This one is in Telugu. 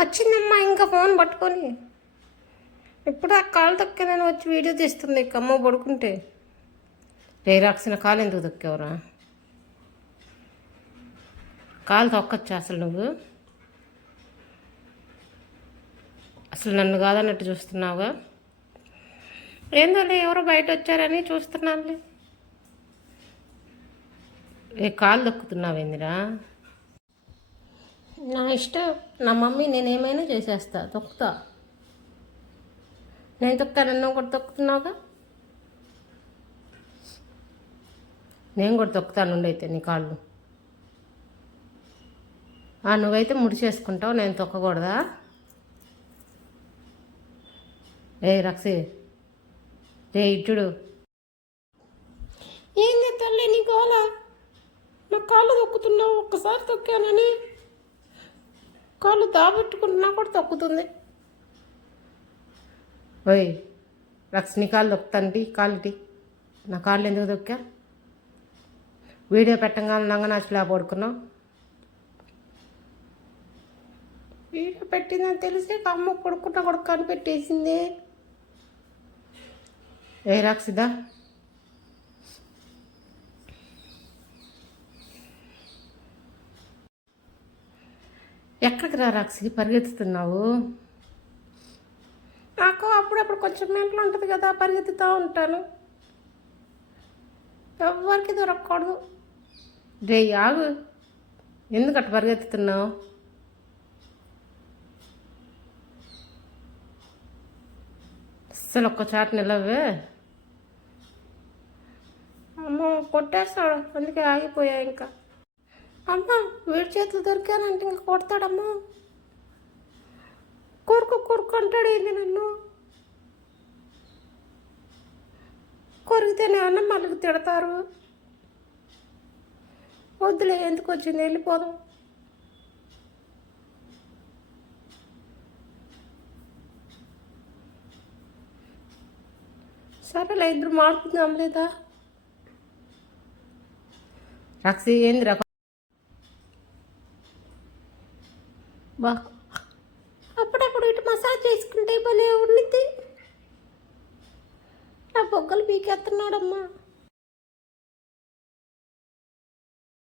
వచ్చిందమ్మా ఇంకా ఫోన్ పట్టుకొని. ఇప్పుడు ఆ కాలు తొక్కేదని వచ్చి వీడియో తీస్తుంది అమ్మ పడుకుంటే. రే రాక్షసిన కాలు ఎందుకు తొక్కేవరా? కాలు తొక్కొచ్చా అసలు నువ్వు? అసలు నన్ను కాదన్నట్టు చూస్తున్నావుగా. ఏందోలే ఎవరో బయట వచ్చారని చూస్తున్నానులే. కాలు తొక్కుతున్నావేందిరా? నా ఇష్టం, నా మమ్మీ నేనేమైనా చేసేస్తా, తొక్కుతా. నేను తొక్కానన్నా కూడా తొక్కుతున్నావుగా. నేను కూడా తొక్కుతాను ఉండైతే నీ కాళ్ళు. నువ్వైతే ముడిచేసుకుంటావు, నేను తొక్కకూడదా? రక్షి ఇట్టుడు ఏంది తల్లి నీ గోల? నా కాళ్ళు తొక్కుతున్నావు, ఒక్కసారి తొక్కానని కాళ్ళు దాబెట్టుకుంటున్నా కూడా తొక్కుతుంది. ఓయ్ రక్ష, నీ కాళ్ళు తొక్కుతాంటి, కాళ్ళుటి. నా కాళ్ళు ఎందుకు తొక్కా? వీడియో పెట్టంగానే నంగనాచులా పడుకున్నావు. వీడియో పెట్టిందని తెలిసే అమ్మ కొడుకున్న కొడుకు కనిపెట్టేసింది. రాక్షిదా, ఎక్కడికి రా రాక్షి, పరిగెత్తుతున్నావు? నాకు అప్పుడప్పుడు కొంచెం మెంటలు ఉంటుంది కదా, పరిగెత్తుతూ ఉంటాను. ఎవరికి దొరకకూడదు. రే ఆగు, ఎందుకట్ట పరిగెత్తుతున్నావు? అస్సలు ఒక్క చాట నిలవే. అమ్మ కొట్టేస్తాడు, అందుకే ఆగిపోయా. ఇంకా అమ్మ వీడి చేతులు దొరికానంటే ఇంకా కొడతాడమ్మా. కొరుకు అంటాడు. ఏంది నన్ను కొరికితేనే అన్నం మళ్ళీ తిడతారు. వద్దులే, ఎందుకు వచ్చింది, వెళ్ళిపోదాం. సరేలే, ఇద్దరు మాడుకుందాం లేదా? రక్షి ఏంది రా? బా అప్పుడప్పుడు ఇటు మసాజ్ చేసుకుంటే భలే ఉండిద్ది. నా బొగ్గలు పీకేస్తున్నాడమ్మా.